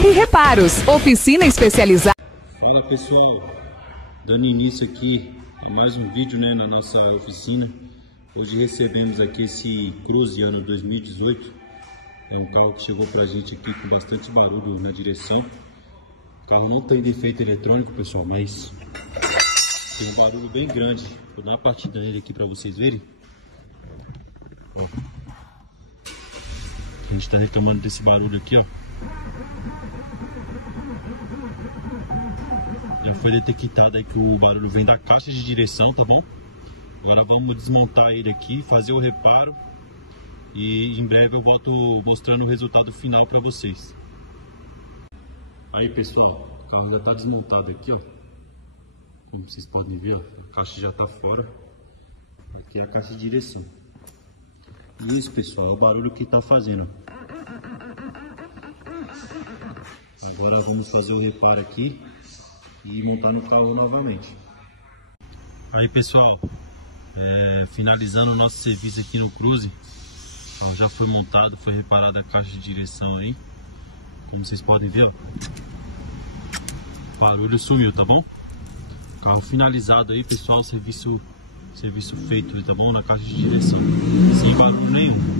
JR Reparos, oficina especializada. Fala pessoal, dando início aqui em mais um vídeo, na nossa oficina. Hoje recebemos aqui esse Cruze ano 2018. É um carro que chegou pra gente aqui com bastante barulho na direção. O carro não tem defeito eletrônico, pessoal, mas tem um barulho bem grande. Vou dar uma partida nele aqui pra vocês verem. Ó. A gente tá reclamando desse barulho aqui, ó. Já foi detectado aí que o barulho vem da caixa de direção, tá bom? Agora vamos desmontar ele aqui, fazer o reparo e em breve eu volto mostrando o resultado final para vocês. Aí pessoal, o carro já tá desmontado aqui, ó. Como vocês podem ver, ó, a caixa já tá fora. Aqui é a caixa de direção. E isso, pessoal, é o barulho que tá fazendo. Agora vamos fazer o reparo aqui e montar no carro novamente. Aí pessoal, finalizando o nosso serviço aqui no Cruze. O carro já foi montado, foi reparada a caixa de direção aí. Como vocês podem ver, ó, o barulho sumiu, tá bom? Carro finalizado aí, pessoal, serviço feito, tá bom? Na caixa de direção, sem barulho nenhum.